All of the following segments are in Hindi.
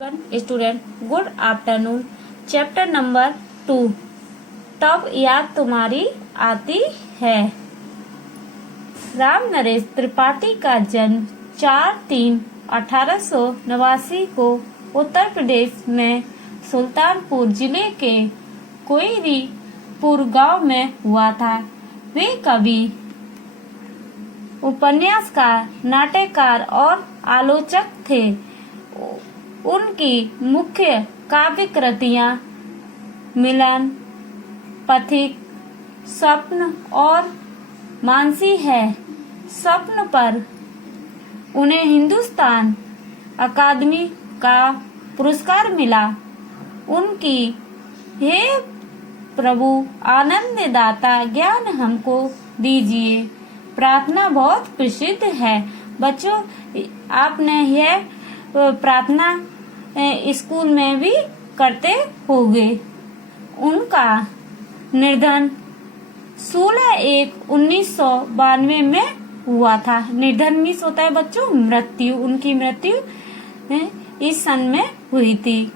Student, good afternoon. Chapter number 2, तब याद तुम्हारी आती है। राम नरेश त्रिपाठी का जन्म 4/3/1889 को उत्तर प्रदेश में सुल्तानपुर जिले के कोइरीपुर गांव में हुआ था। वे कवि, उपन्यासकार, नाट्यकार और आलोचक थे। उनकी मुख्य काव्य कृतियां मिलन, पथिक, स्वप्न और मानसी है। स्वप्न पर उन्हें हिंदुस्तान अकादमी का पुरस्कार मिला। उनकी हे प्रभु आनंद दाता ज्ञान हमको दीजिए प्रार्थना बहुत प्रसिद्ध है। बच्चों, आपने यह प्रार्थना स्कूल में भी करते होंगे। उनका निधन 16/1/1992 में हुआ था। निधन मीन्स होता है बच्चों मृत्यु। उनकी मृत्यु इस सन में हुई थी।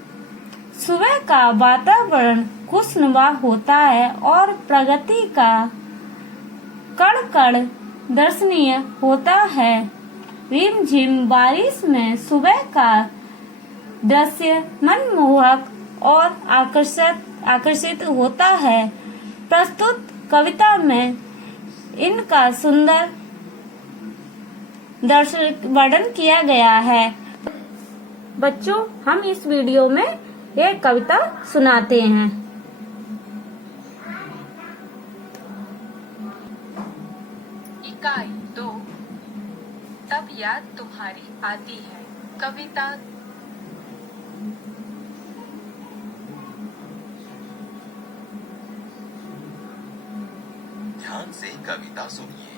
सुबह का वातावरण खुशनुमा होता है और प्रगति का कण कण दर्शनीय होता है। रिमझिम बारिश में सुबह का दृश्य मनमोहक और आकर्षित होता है। प्रस्तुत कविता में इनका सुंदर वर्णन किया गया है। बच्चों, हम इस वीडियो में यह कविता सुनाते हैं। इकाई 2, तब याद तुम्हारी आती है। कविता। ध्यान से कविता सुनिए।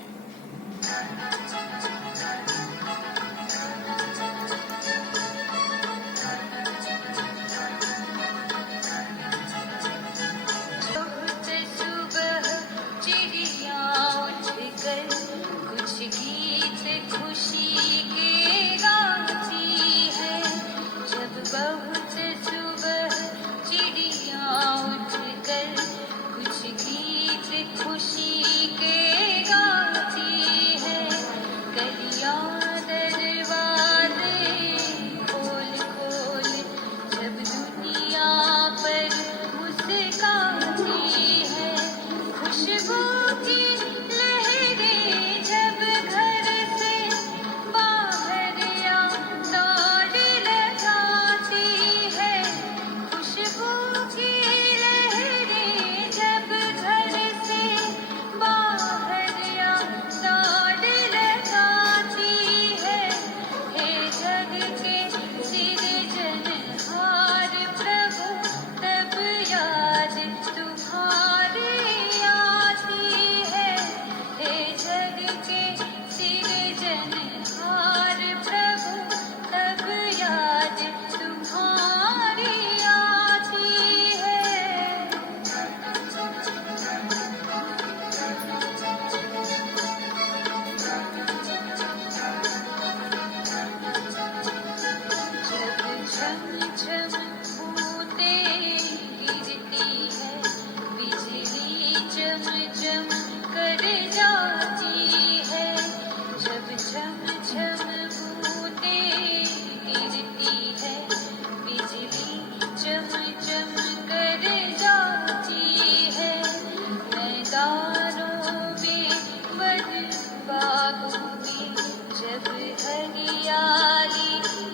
जब हरियाली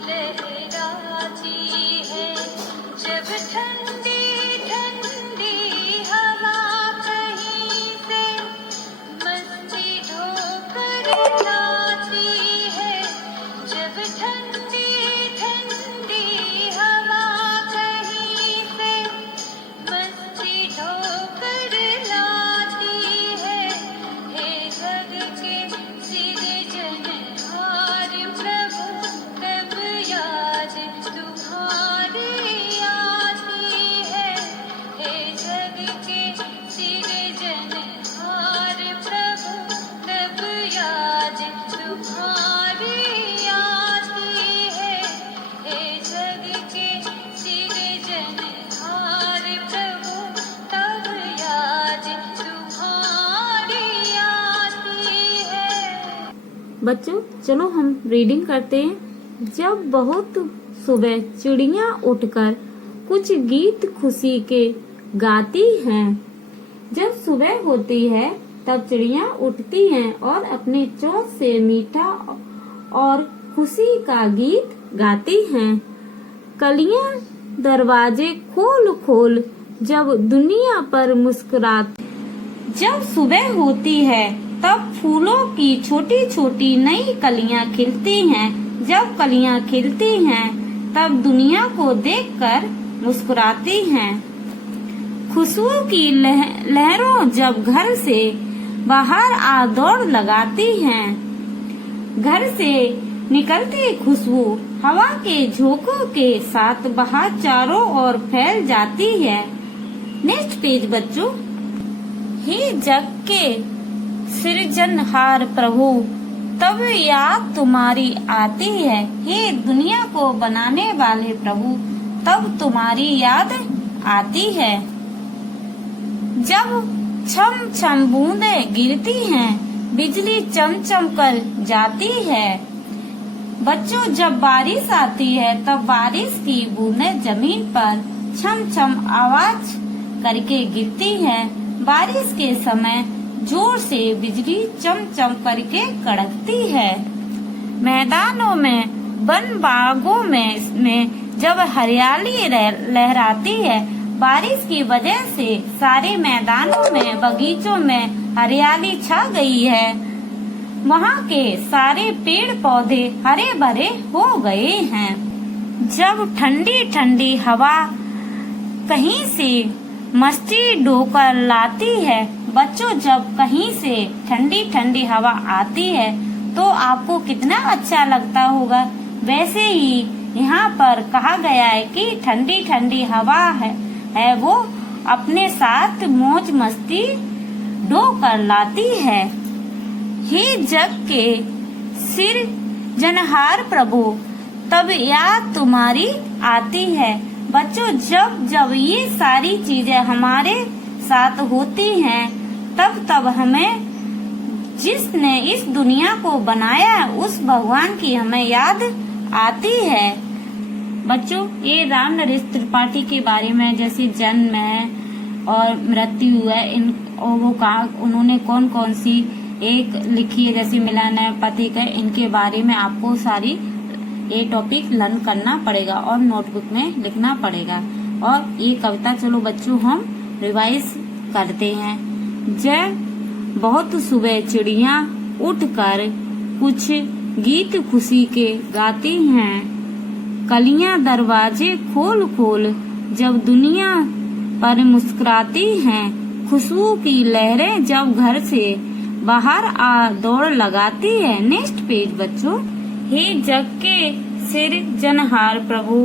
लहराती बच्चों चलो हम रीडिंग करते हैं। जब बहुत सुबह चिड़िया उठकर कुछ गीत खुशी के गाती हैं। जब सुबह होती है तब चिड़िया उठती हैं और अपने चोंच से मीठा और खुशी का गीत गाती हैं। कलियां दरवाजे खोल खोल जब दुनिया पर मुस्कुराती। जब सुबह होती है तब फूलों की छोटी छोटी नई कलियां खिलती हैं। जब कलियां खिलती हैं तब दुनिया को देखकर मुस्कुराती हैं। खुशबू की लहरों जब घर से बाहर आ दौड़ लगाती हैं। घर से निकलती खुशबू हवा के झोंकों के साथ बाहर चारों ओर फैल जाती है। नेक्स्ट पेज बच्चों। हे जग के सृजनहार प्रभु तब याद तुम्हारी आती है। हे दुनिया को बनाने वाले प्रभु तब तुम्हारी याद आती है। जब छम छम बूंदें गिरती हैं बिजली चमचम कर जाती है। बच्चों जब बारिश आती है तब बारिश की बूंदें जमीन पर छम छम आवाज करके गिरती हैं। बारिश के समय जोर से बिजली चमचम करके कड़कती है। मैदानों में वन बागों में जब हरियाली लहराती है। बारिश की वजह से सारे मैदानों में बगीचों में हरियाली छा गई है। वहाँ के सारे पेड़ पौधे हरे भरे हो गए हैं। जब ठंडी ठंडी हवा कहीं से मस्ती ढोकर लाती है। बच्चों जब कहीं से ठंडी ठंडी हवा आती है तो आपको कितना अच्छा लगता होगा। वैसे ही यहाँ पर कहा गया है कि ठंडी ठंडी हवा है वो अपने साथ मौज मस्ती ढोकर लाती है। हे जग के सृजनहार प्रभु तब याद तुम्हारी आती है। बच्चों जब जब ये सारी चीजें हमारे साथ होती हैं तब हमें जिसने इस दुनिया को बनाया है उस भगवान की हमें याद आती है। बच्चों ये राम नरेश त्रिपाठी के बारे में जैसे जन्म है और मृत्यु है और वो कहा उन्होंने कौन कौन सी एक लिखी है जैसे मिलन है पति का। इनके बारे में आपको सारी ये टॉपिक लर्न करना पड़ेगा और नोटबुक में लिखना पड़ेगा। और ये कविता चलो बच्चों हम रिवाइज करते हैं। जब बहुत सुबह चिड़िया उठकर कुछ गीत खुशी के गाती हैं। कलियां दरवाजे खोल खोल जब दुनिया पर मुस्कुराती हैं। खुशबू की लहरें जब घर से बाहर आ दौड़ लगाती है। नेक्स्ट पेज बच्चों। हे जग के सृजनहार प्रभु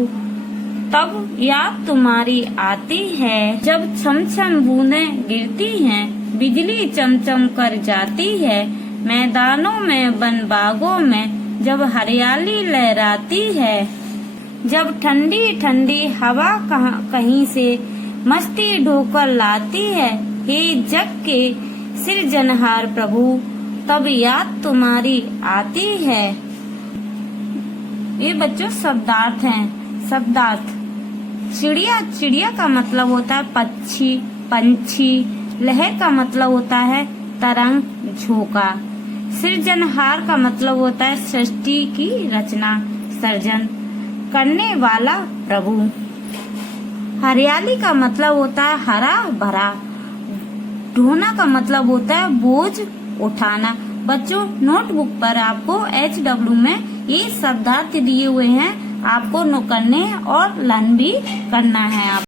तब याद तुम्हारी आती है। जब छम छम बूंदें गिरती हैं बिजली चमचम कर जाती है। मैदानों में वन बागों में जब हरियाली लहराती है। जब ठंडी ठंडी हवा कहीं से मस्ती ढोकर लाती है। हे जग के सृजनहार प्रभु तब याद तुम्हारी आती है। ये बच्चों शब्दार्थ हैं। शब्दार्थ चिड़िया चिड़िया का मतलब होता है पक्षी पंछी। लहर का मतलब होता है तरंग झोंका। सृजनहार का मतलब होता है सृष्टि की रचना सर्जन करने वाला प्रभु। हरियाली का मतलब होता है हरा भरा। ढोना का मतलब होता है बोझ उठाना। बच्चों नोटबुक पर आपको HW में ये शब्दार्थ दिए हुए हैं आपको नो करने और लर्न भी करना है। आप